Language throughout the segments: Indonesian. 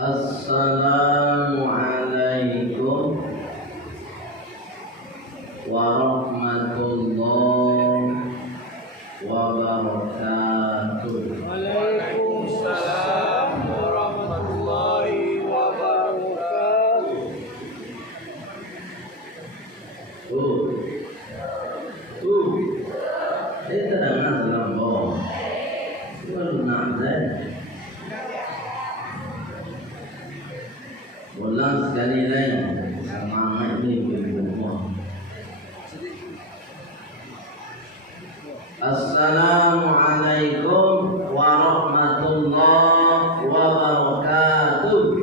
Assalamualaikum warahmatullahi wabarakatuh. Waalaikumsalam warahmatullahi wabarakatuh. Saya terdengar dalam bawah. Itu nak ulang sekali lagi semangat ini berbuah. Assalamualaikum warahmatullahi wabarakatuh.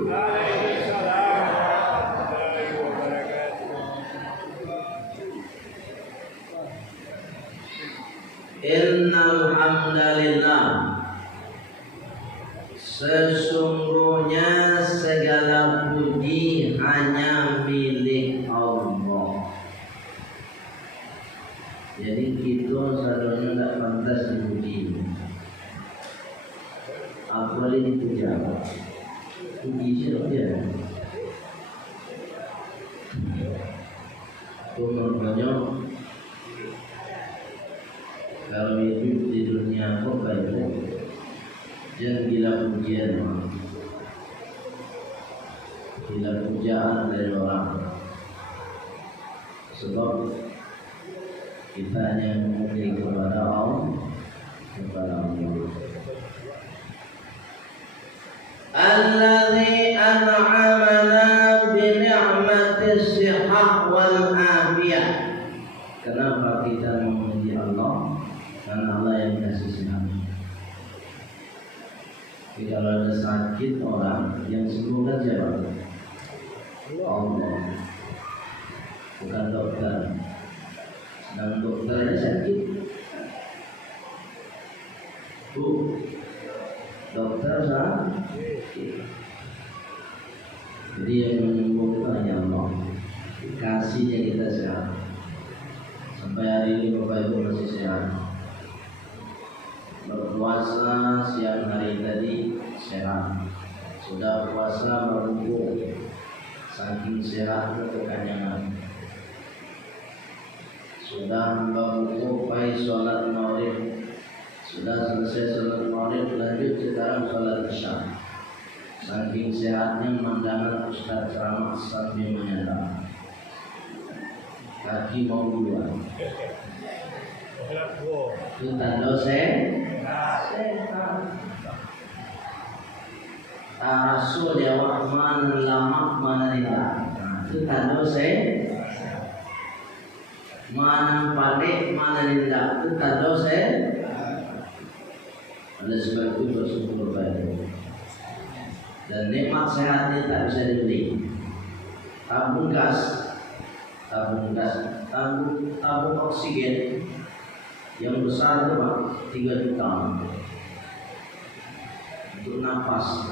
Innal hamdalillah, sesungguhnya segala puji hanya milik Allah. Jadi kita seharusnya tidak pantas dipuji. Apa boleh dipuja? Puji saja. Makanya kalau hidup di dunia kok baik, jangan gila pujian, gila pujaan dari orang. Sebab kita hanya memuji kepada Allah, Alladzi an'amana bi ni'matis sihah wal afiyah. Kenapa kita memuji Allah? Karena Allah yang kasih sehat. Jadi kalau ada sakit orang yang sembuhkan siapa? Allah, bukan dokter. Dan dokternya sakit, dokter sakit. Jadi yang menyembuhkan hanya Allah. Kasihnya kita sehat. Sampai hari ini Bapak Ibu masih sehat. Berpuasa siang hari tadi sehat. Sudah puasa berbuka, saking sehat kekenyangan. Sudah berbuka sholat maghrib, sudah selesai sholat maghrib, lanjut sekarang sholat isya. Saking sehatnya mendengar Ustaz ceramah sambil menyandang. Kaki mau duluan. Itu tanda sehat. Rasul jawab mana lama mana tidak. Itu tanda sehat. Mana pandai mana tidak. Itu tanda sehat. Oleh sebab itu bersyukur baik. Dan nikmat sehatnya tak bisa dibeli. Tabung gas, tabung oksigen yang besar itu Pak, 3 juta untuk nafas.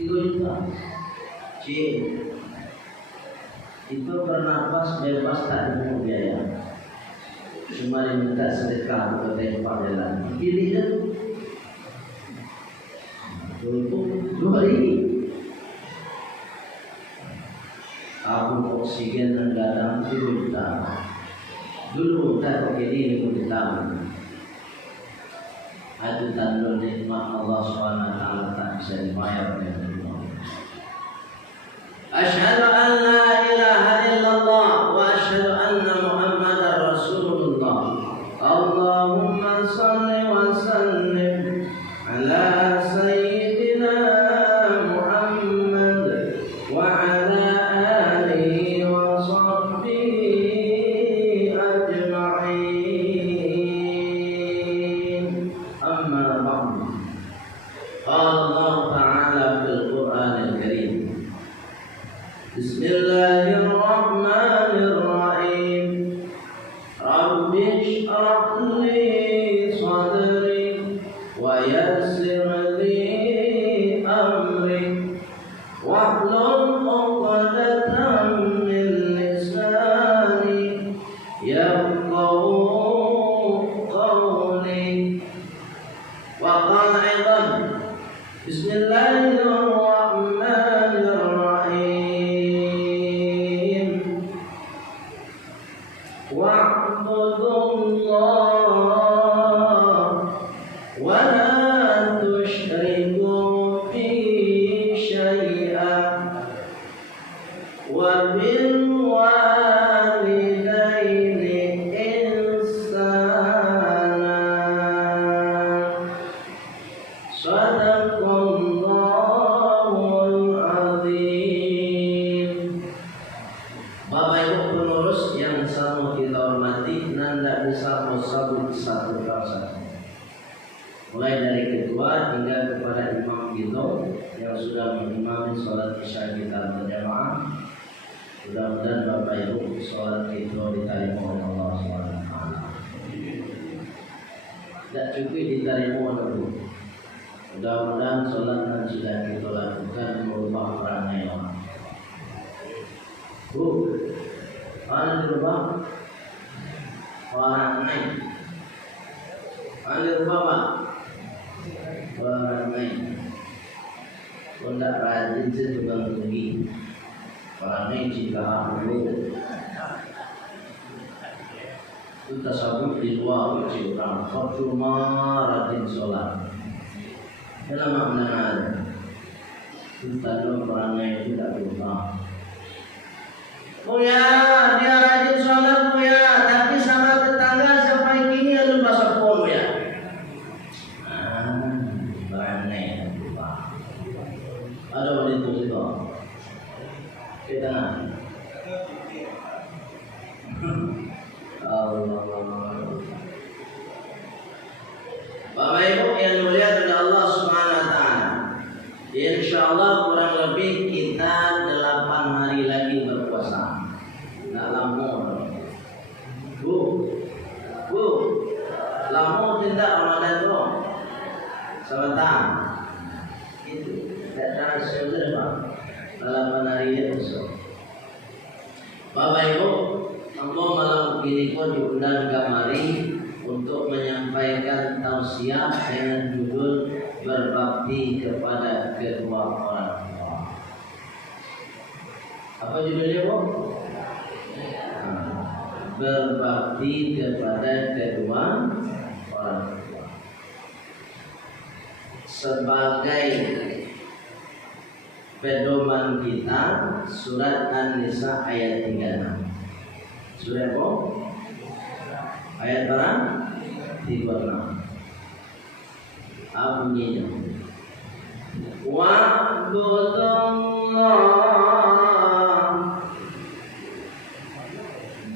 3 juta. Itu bernafas bebas tak dipungut biaya. Cuma diminta sedekah atau tempat jalan. Pilih kan? Untuk 2 hari. Tabung oksigen dan gadang 3 juta. Dulu tak pakai ini pun ditambah. Ada tanda nikmat Allah SWT tak bisa dibayar oleh Allah. Asyhadu an la ilaha illallah wa asyhadu anna Muhammadar Rasulullah. Allahumma salli wa sallim ala sayyidina Muhammad wa ala alihi wa sahbihi ajma'in. Amma ba'du. Allah Ta'ala fil Qur'anil Karim. Bismillahirrahmanirrahim. Rabbi shrah li sadri wa yassir li amri Bismillahirrahmanirrahim. Wa'budullah wa la tusyriku bihi syai'an wa bil walidaini ihsana. Shadaqallahul azim. Bapak Ibu penerus yang sama kita hormati dan tidak bisa bersabut satu persatu. Mulai dari ketua hingga kepada imam kita yang sudah mengimami sholat isya kita berjamaah. Mudah-mudahan Bapak Ibu sholat kita diterima oleh Allah SWT. Tidak cukup diterima oleh Allah. Mudah-mudahan sholat yang sudah kita lakukan merubah perangai orang. Bu, mana dirubah? Perangai. Mana dirubah Pak? Perangai. Kalau tidak rajin saya tukang tinggi. Perangai jika aku itu tasawuf di luar uji orang. Cuma rajin sholat. Dalam makna kita dulu perangai tidak berubah. Buya, dia rajin sholat Buya, tapi sama tetangga sampai kini ada lupa sepuluh ya. Perangai berubah. Ada begitu itu. Kita Allah. Bapak Ibu yang mulia oleh Allah Subhanahu wa taala. Insyaallah kurang lebih kita 8 hari lagi berpuasa. Enggak lama. Bu, lama tidak Ramadan tu. Sebentar. Itu tidak sebentar. 8 hari besok. Bapak Ibu, Allah malam ini pun diundang kemari untuk menyampaikan tausiah dengan judul berbakti kepada kedua orang tua. Apa judulnya Bu? Berbakti kepada kedua orang tua. Sebagai pedoman kita surat An-Nisa ayat 36. Surat apa? Ayat berapa? 36. Apa bunyinya? Wa'budullah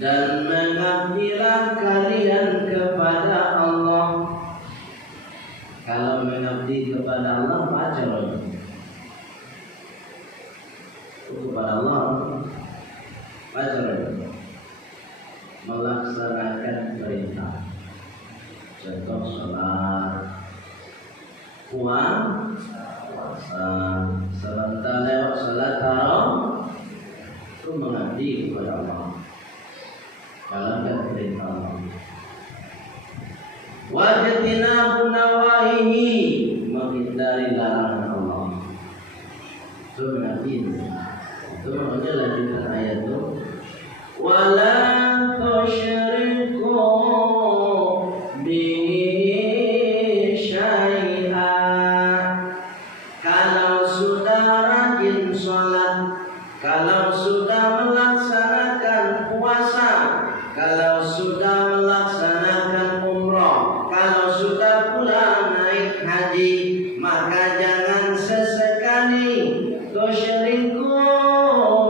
dan mengabdilah kalian kepada Allah. Kalau mengabdi kepada Allah baca lagi. Kepada Allah baca lagi. Melaksanakan perintah. Contoh sholat, puasa, sebentar lewat sholat tarawih itu mengabdi kepada Allah. Jalankan perintah Allah. Wajtinabun nawahihi, menghindari larangan Allah. Itu mengabdi. Itu maknanya lanjutan ayat itu. Wala tusyriku bihi syai'an. Kalau sudah rajin sholat, kalau sudah melaksanakan puasa, kalau sudah melaksanakan umrah, kalau sudah pula naik haji, maka jangan sesekali tusyriku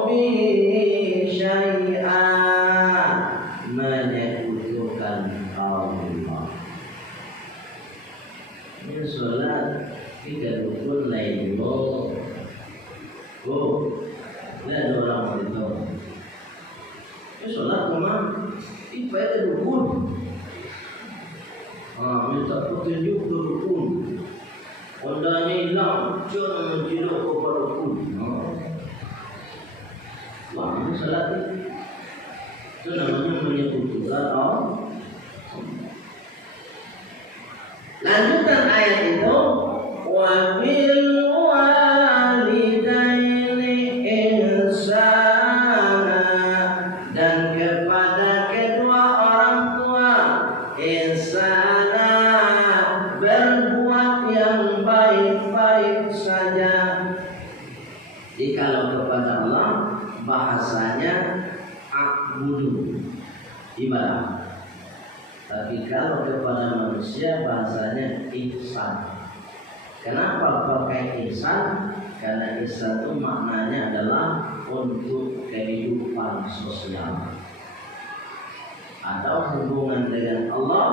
bihi syai'an, menyekutukan Allah. Ini sholat 3 rukun lain dulu. Lihat orang itu. Ini sholat memang itu ada rukun. Minta petunjuk ke rukun. Ondanya hilang, jangan tidak kepada rukun. Ini sholat itu namanya menyekutukan Allah. Lanjutan ayat itu, wa bil bahasanya a'budu, ibadah. Tapi kalau kepada manusia bahasanya ihsan. Kenapa pakai ihsan? Karena ihsan itu maknanya adalah untuk kehidupan sosial atau hubungan dengan Allah,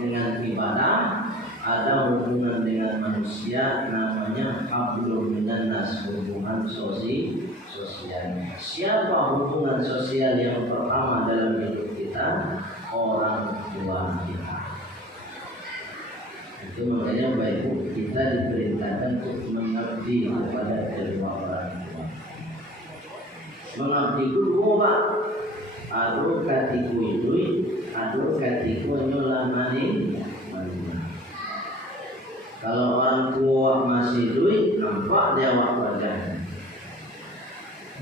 dengan ibadah, ada hubungan dengan manusia, namanya hablum minan nas, hubungan sosial. Siapa hubungan sosial yang pertama dalam hidup kita? Orang tua kita. Itu makanya baik kita diperintahkan untuk mengabdi kepada kedua orang tua. Mengabdi itu dua, aduh katiku idui, aduh katiku nyolah maning. Kalau orang tua masih duit, nampak dia wajahnya.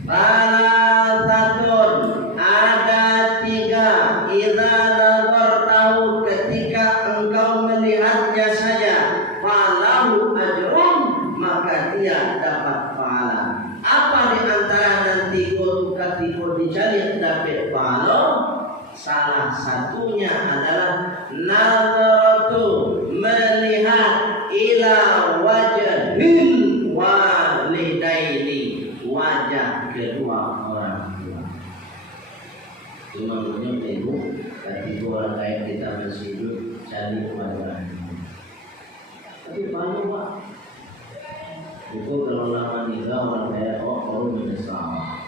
Salatun, ada 3. Idza nazartahu, ketika engkau melihatnya saja, falahu ajrun, maka dia dapat pahala. Apa di antara nanti katiku dicari dapat pahala? Salah satunya adalah nazaratu, melihat ila wajhil walidaini, wajah kedua orang tua. Itu maksudnya ibu, ketika orang kaya kita masih hidup, cari wajah. Tapi banyak pak. Itu kalau lama nikah orang kaya, orang menyesal.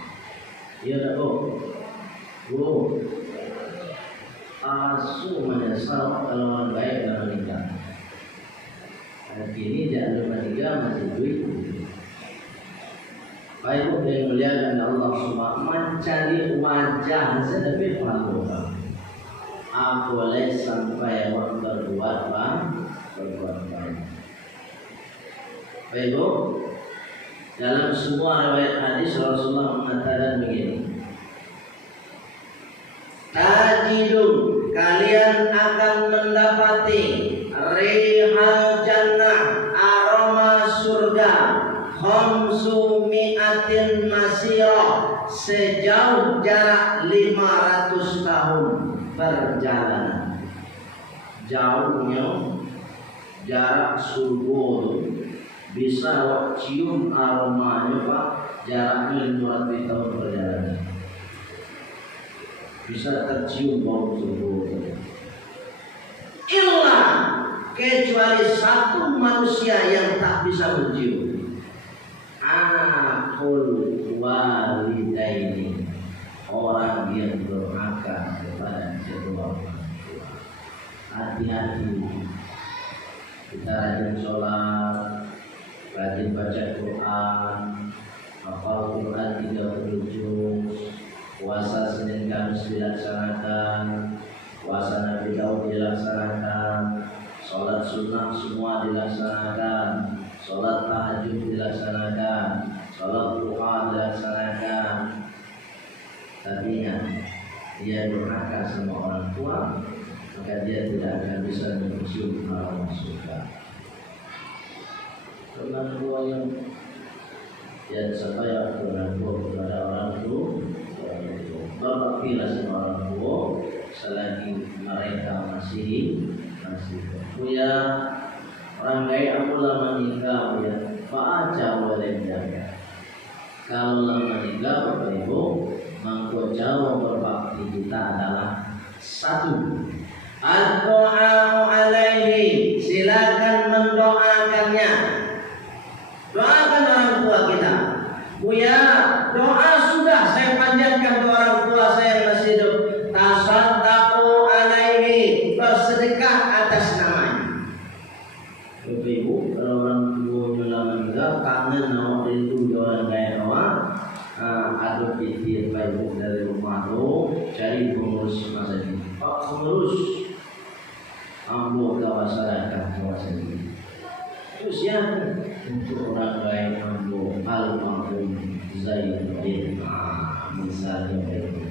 Iya tak bu? Asu menyesal kalau orang baik dalam nikah. Kini jangan bertiga masih duit. Baik yang mulia Allah Subhanahu mencari wajah sedemikian rupa. Aku boleh sampai waktu berbuat baik. Baik dalam semua riwayat hadis Rasulullah mengatakan begini. Tajidun, kalian akan mendapati rihal jannah, aroma surga, khamsu mi'atin masirah, sejauh jarak 500 tahun perjalanan. Jauhnya jarak surga bisa cium aromanya pak, jaraknya 500 tahun perjalanan. Bisa tercium bau surga. Illa, kecuali satu manusia yang tak bisa mencium. Akul walidaini, orang yang durhaka kepada kedua orang tua. Hati-hati. Kita rajin sholat, rajin baca Quran, hafal Quran 30 juz. Puasa Senin Kamis dilaksanakan, puasa Nabi Daud dilaksanakan, sholat sunnah semua dilaksanakan, sholat tahajud dilaksanakan, sholat duha dilaksanakan. Tapi dia durhaka sama orang tua, maka dia tidak akan bisa mencium aroma surga. Orang tua yang supaya orang tua kepada orang tua, berbaktilah sama orang tua selagi mereka masih punya orang gaya. Aku lama nikah ya, baca boleh jaga. Kalau lama nikah bapak ibu, mangko jauh berbakti kita adalah 1. Ad-doa alaihi, silakan mendoakannya. Doakan orang tua kita. Buya, doa sudah saya panjatkan ke orang tua saya yang masih hidup. Tasaddaqu alaihi, bersedekah atas namanya. Ibu, kalau orang tua lama meninggal, kangen nama rindu orang kaya orang, aduk ikhtiar baik dari rumah tuh, cari pengurus masa ini. Pak pengurus, ambo kawasan ini. Terus ya untuk orang lain ambo almarhum Zainuddin, misalnya itu.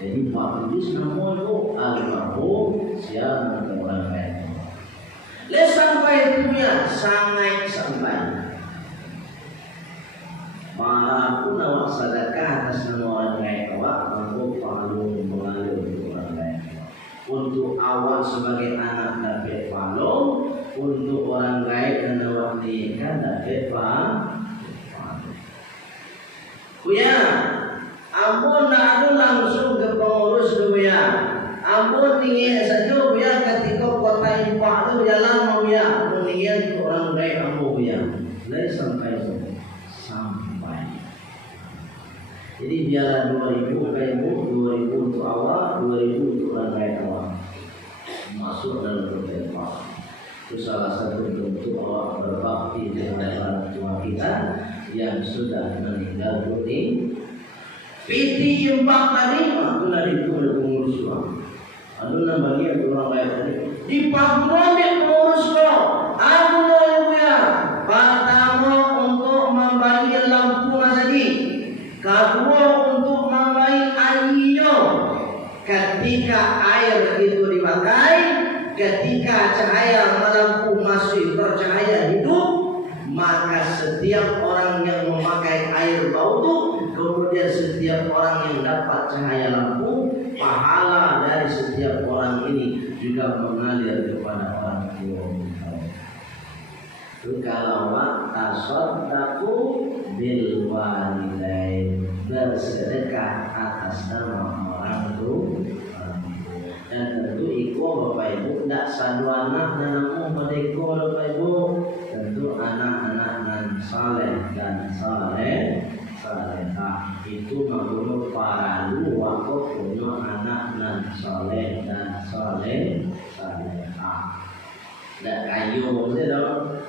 Jadi Pak Pengurus namanya almarhum siapa orang lain. Sampai punya sampai. para pun awak sedekah atas nama orang lain awak, maka pahalung mengalir untuk orang lain. Untuk awak sebagai anak dapat pahalung, untuk orang lain dan awak nikah dapat pahalung. Buya, ampun nak langsung ke pengurus dulu ya. Ampun nih saja buya ketika kota Impah tu jalan mau ya, kemudian orang lain ampun buya. Dari sampai sampai. Jadi biarlah 2000 ke ibu, 2000 untuk awak, 2000 untuk orang lain awak. Masuk dalam kota. Itu salah satu bentuk awak berbakti kepada orang tua kita yang sudah meninggal dunia. Piti Impah tadi, aku lari pengurus uang. Aduh nambahnya orang lain tadi. Di Papua dia pengurus kok. Aku mau ibu ya. Pertama untuk membagi lampu masjid. Kedua untuk membagi airnya. Ketika air itu dipakai, ketika cahaya lampu masih bercahaya hidup, maka setiap orang yang memakai air bau itu, kemudian setiap orang yang dapat cahaya lampu, pahala dari setiap orang ini juga mengalir kepada orang tua. Itu kalau tasaddaqu bil walidain, bersedekah atas nama orang tua. Dan tentu iko bapak ibu tidak satu anak nanamu pada iko bapak ibu, tentu anak-anak nan saleh dan salehah itu menurut para lu waktu punya anak nan saleh dan salehah. Dan kayu maksudnya dong.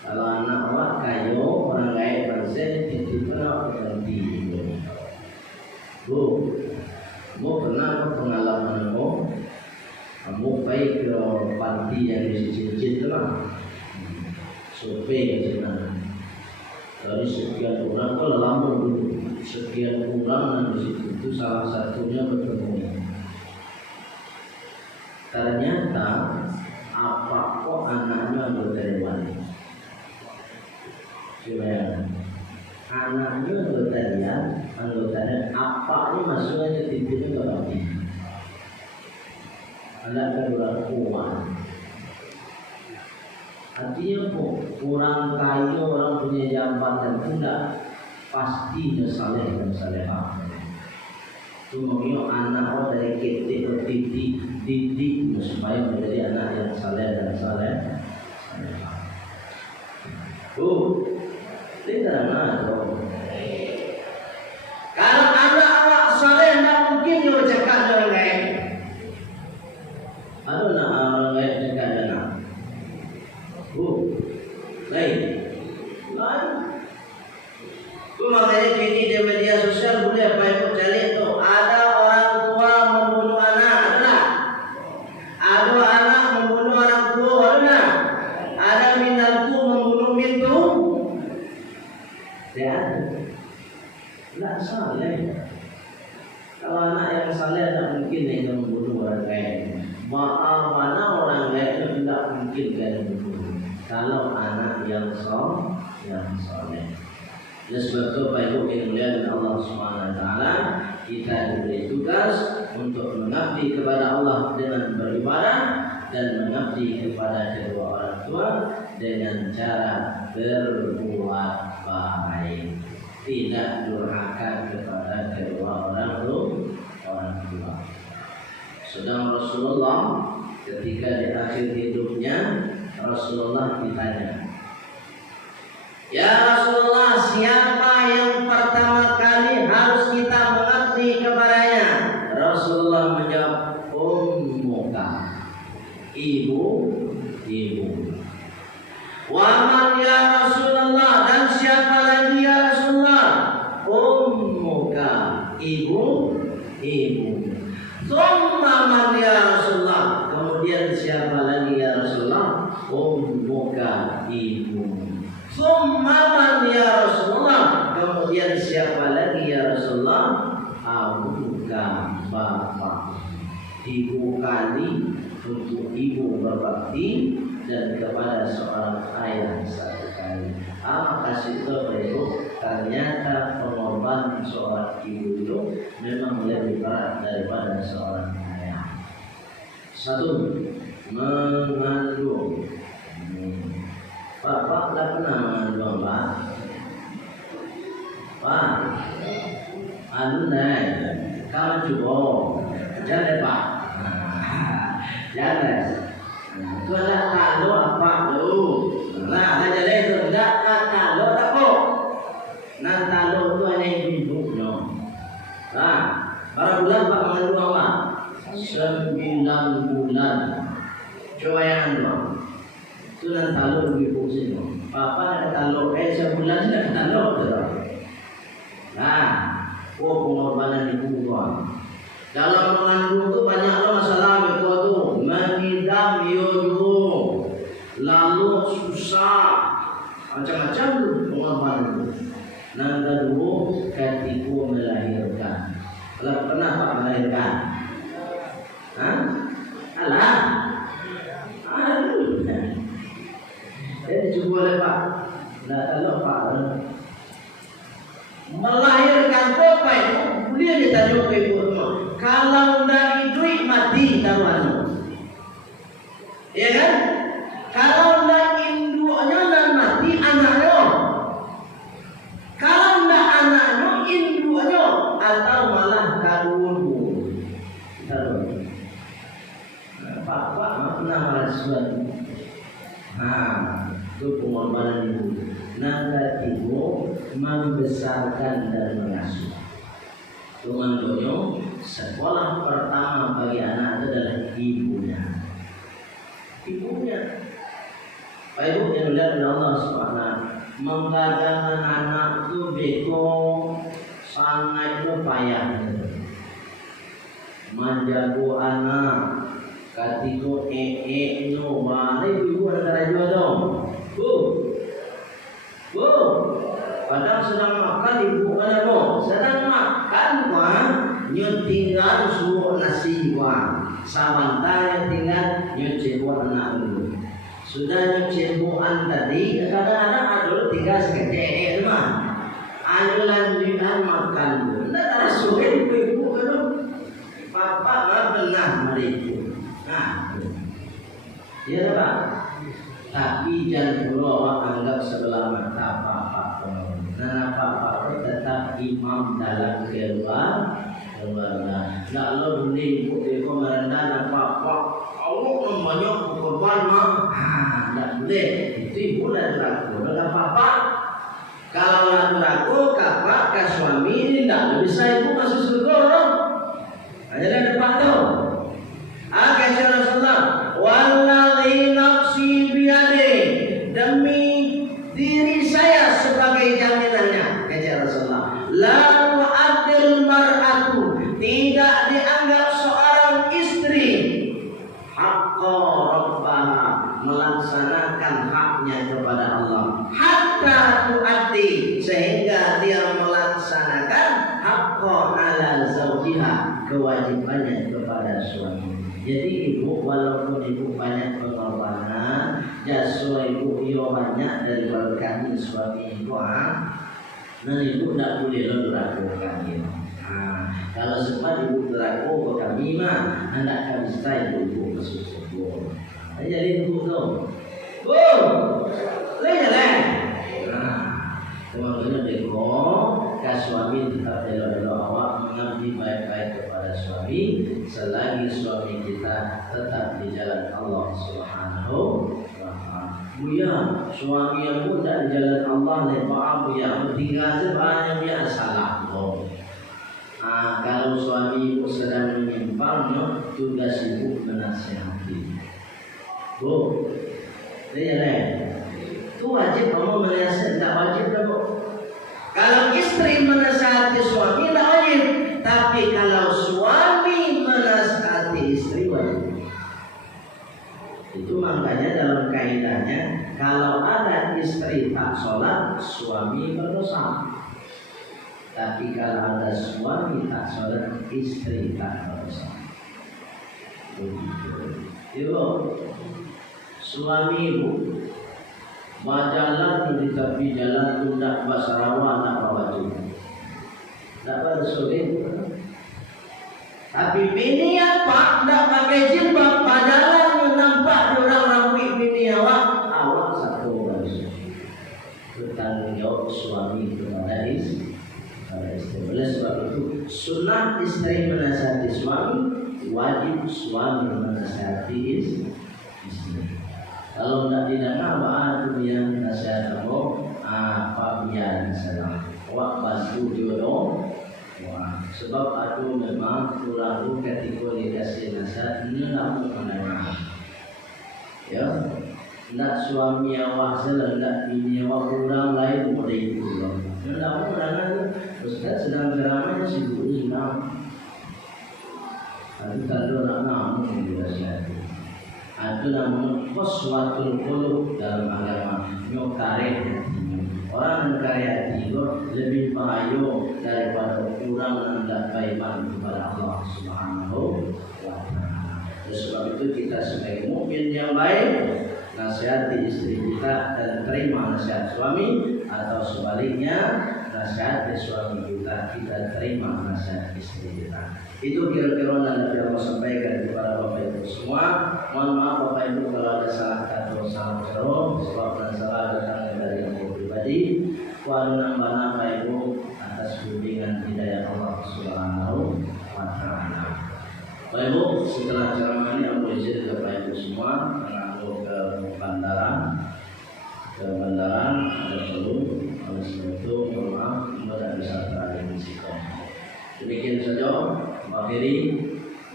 Kalau anak awak kayu orang lain bersih itu pernah berhenti. Bu pernah pengalaman kamu baik ke panti yang di cincin tu lah, survei macam dari sekian orang kalau lama dulu sekian orang di situ itu salah satunya bertemu. Ternyata apa kok anaknya berteriak? Coba anaknya berteriak, anggotanya apa ini masuknya ke titiknya ke bawah. Ada kedua kuat. Artinya kurang kaya orang punya jabatan tidak pasti saleh dan salehah. Cuma anak dari kecil ke didik supaya menjadi anak yang saleh dan salehah. Tidak ada. Kalau anak awak saleh tidak mungkin dia cakap dengan lain. Ada nak orang lain cakap dengan lain. Makanya kini di media sosial boleh apa itu cari tu ada orang tua membunuh anak, ada anak membunuh orang tua, ada minantu membunuh mintu. Tidak saleh. Kalau anak yang saleh tidak mungkin yang membunuh orang lain. Mana orang lain tidak mungkin yang membunuh. Kalau anak yang saleh. Oleh sebab itu Bapak Ibu yang mulia Allah Subhanahu Wa Taala, kita diberi tugas untuk mengabdi kepada Allah dengan beribadah dan mengabdi kepada kedua orang tua dengan cara berbuat baik, tidak durhaka kepada kedua orang tua. Sedang Rasulullah ketika di akhir hidupnya, Rasulullah ditanya, "Ya Rasulullah, siapa yang pertama kali harus kita mengabdi kepadanya?" Rasulullah menjawab, "Ummuka." Ibu. "Wa ya Rasulullah, dan siapa lagi ya Rasulullah?" "Ummuka." Ibu. "Tsumma man ya Rasulullah." Kemudian siapa lagi ya Rasulullah? "Ummuka." Ibu. "Tsumma man ya Rasulullah." Kemudian siapa lagi ya Rasulullah? "Abuka." Bapak. 3 kali untuk ibu berbakti dan kepada seorang ayah 1 kali. sekali. Maka situ Ibu, ternyata pengorbanan seorang ibu itu memang lebih berat daripada seorang ayah. Satu, mengandung. Bapak tak pernah mengandung, Pak? Pak, andai kamu coba, jangan Pak, jangan. Itu ada talo apa dulu? Nah, jadi itu tidak talo tak kok. Nah, talo itu hanya ibunya. Nah, berapa bulan Pak mengandung apa? 9 bulan. Coba yang andung. Itu nanti talo ibu sini. Papa ada talo, sebulan sudah talo betul. Nah, pengorbanan ibu tuan. Dalam mengandung itu banyaklah masalah betul tu. Mengidam yodo, lalu susah, macam-macam pengorbanan itu. Yang kedua, ketika melahirkan. Kalau pernah Pak melahirkan? Hah? Alah. Aduh. Jadi cuba oleh Pak. Nah, kalau Pak melahirkan apa itu? Dia ditanya ke ibu semua. Kalau tidak itu mati taruhannya. Ya kan? Kalau tidak induknya dan mati anaknya. Kalau tidak anaknya induknya atau malah kadun. Taruh. Pak pernah merasukan. Itu pengorbanan ibu. Naga ibu membesarkan dan mengasuh. Tumandonya sekolah pertama bagi anak adalah ibunya. Ibunya. Pak Ibu yang dilihat oleh Allah SWT, menggadangkan anak itu beko sangat payah. Menjaga anak katiko no mari ibu antara dua dong. Bu, padahal sedang makan ibu kan bu, sedang makan wah, tinggal suruh nasi wah, samantara tinggal nyuci buat anak dulu. Sudah nyuci buan tadi, kadang-kadang ada tinggal sekecil mah, ada lanjutan makan bu. Nggak ada sulit ibu kan, papa nggak pernah mariku. Nah, ya Pak. Tapi jangan pulau anggap sebelah mata Pak. Karena Pak tetap imam dalam keluarga. Nggak lo beli buku merendah Pak. Allah namanya korban mah. Nggak boleh. Itu ibu dan ragu. Dengan Papa. Kalau ragu kakak ke suami ini nggak bisa ibu masuk surga orang. Hanya dari depan tu. Kata Rasulullah, wallahi nafsi biyadi, demi diri saya sebagai jaminannya, kata Rasulullah, la tu'addil mar'atu, tidak dianggap seorang istri haqqa rabbaha, melaksanakan haknya kepada Allah, hatta tu'addi, sehingga dia melaksanakan haqqa ala zawjiha, kewajibannya kepada suami. Jadi ibu walaupun ibu banyak pengorbanan, jasa ibu banyak daripada kami suami ibu, nah ibu tidak boleh beraku kami. Kalau sempat ibu beraku ke kami mah, hendak kami stay ibu bersyukur. Jadi ibu tu, leh. Teman-teman beko, suami tetap bela-bela awak mengabdi baik-baik kepada suami selagi suami kita tetap di jalan Allah Subhanahu wa taala. Buya, suami yang muda di jalan Allah lepas buya tinggal sebanyak dia salah. Kalau suami ibu sedang menyimpangnya, tugas ibu menasihati. Bu, itu wajib kamu menasihati, tidak wajib kamu. Kalau istri menasihati suami tidak wajib, tapi kalau suami menasihati istri wajib. Itu makanya dalam kaidahnya, kalau ada istri tak sholat, suami berdosa. Tapi kalau ada suami tak sholat, istri tak berdosa. Ibu, suami ibu Bajalan di tepi jalan tu nak basarawa nak bawaju. Tak ada sulit. Tapi bini apa? Tak pakai jilbab, bajalan nampak orang rambut bini awak satu orang. Bertanggung jawab suami kepada istri. Oleh sebab itu sunnah istri menasihati suami, wajib suami menasihati istri. Kalau tidak didengar, itu yang nasihat kamu apa biar salah. Awak bantu jodoh. Sebab aku memang kurang ketika dikasih nasihat ini nak mendengar. Ya, nak suami awak salah, nak bini awak kurang lain boleh ikut. Nak mendengar. Ustaz sedang ceramahnya sibuk senang. Tapi kalau nak namun dinasihati. Itu namanya qaswatul qulub dalam agama. Nyokare. Orang mencari hati itu lebih bahaya daripada kurang mendapat iman kepada Allah Subhanahu wa Ta'ala. Oleh sebab itu kita sebagai mukmin yang baik nasihati istri kita dan terima nasihat suami, atau sebaliknya nasihat suami kita terima nasihat istri kita. Itu kira-kira yang Allah sampaikan kepada Bapak Ibu semua. Mohon maaf Bapak Ibu kalau ada salah kata atau salah ucapan, sebab dan salah datang dari aku pribadi. Kuadu nambah Bapak Ibu atas bimbingan hidayah Allah Subhanahu wa Ta'ala. Bapak Ibu, setelah ceramah ini aku izin ke Bapak Ibu semua mengaku ke bandaran. Ada perlu, oleh sebab itu mohon maaf tidak bisa berada di situ. Demikian saja, mengakhiri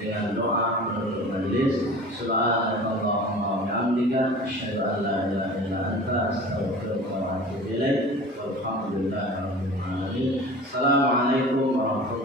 dengan doa menutup majelis. Subhanallahumma wa bihamdika asyhadu an la ilaha illa anta astaghfiruka wa atubu ilaik. Walhamdulillahirabbil alamin. Assalamualaikum warahmatullahi wabarakatuh.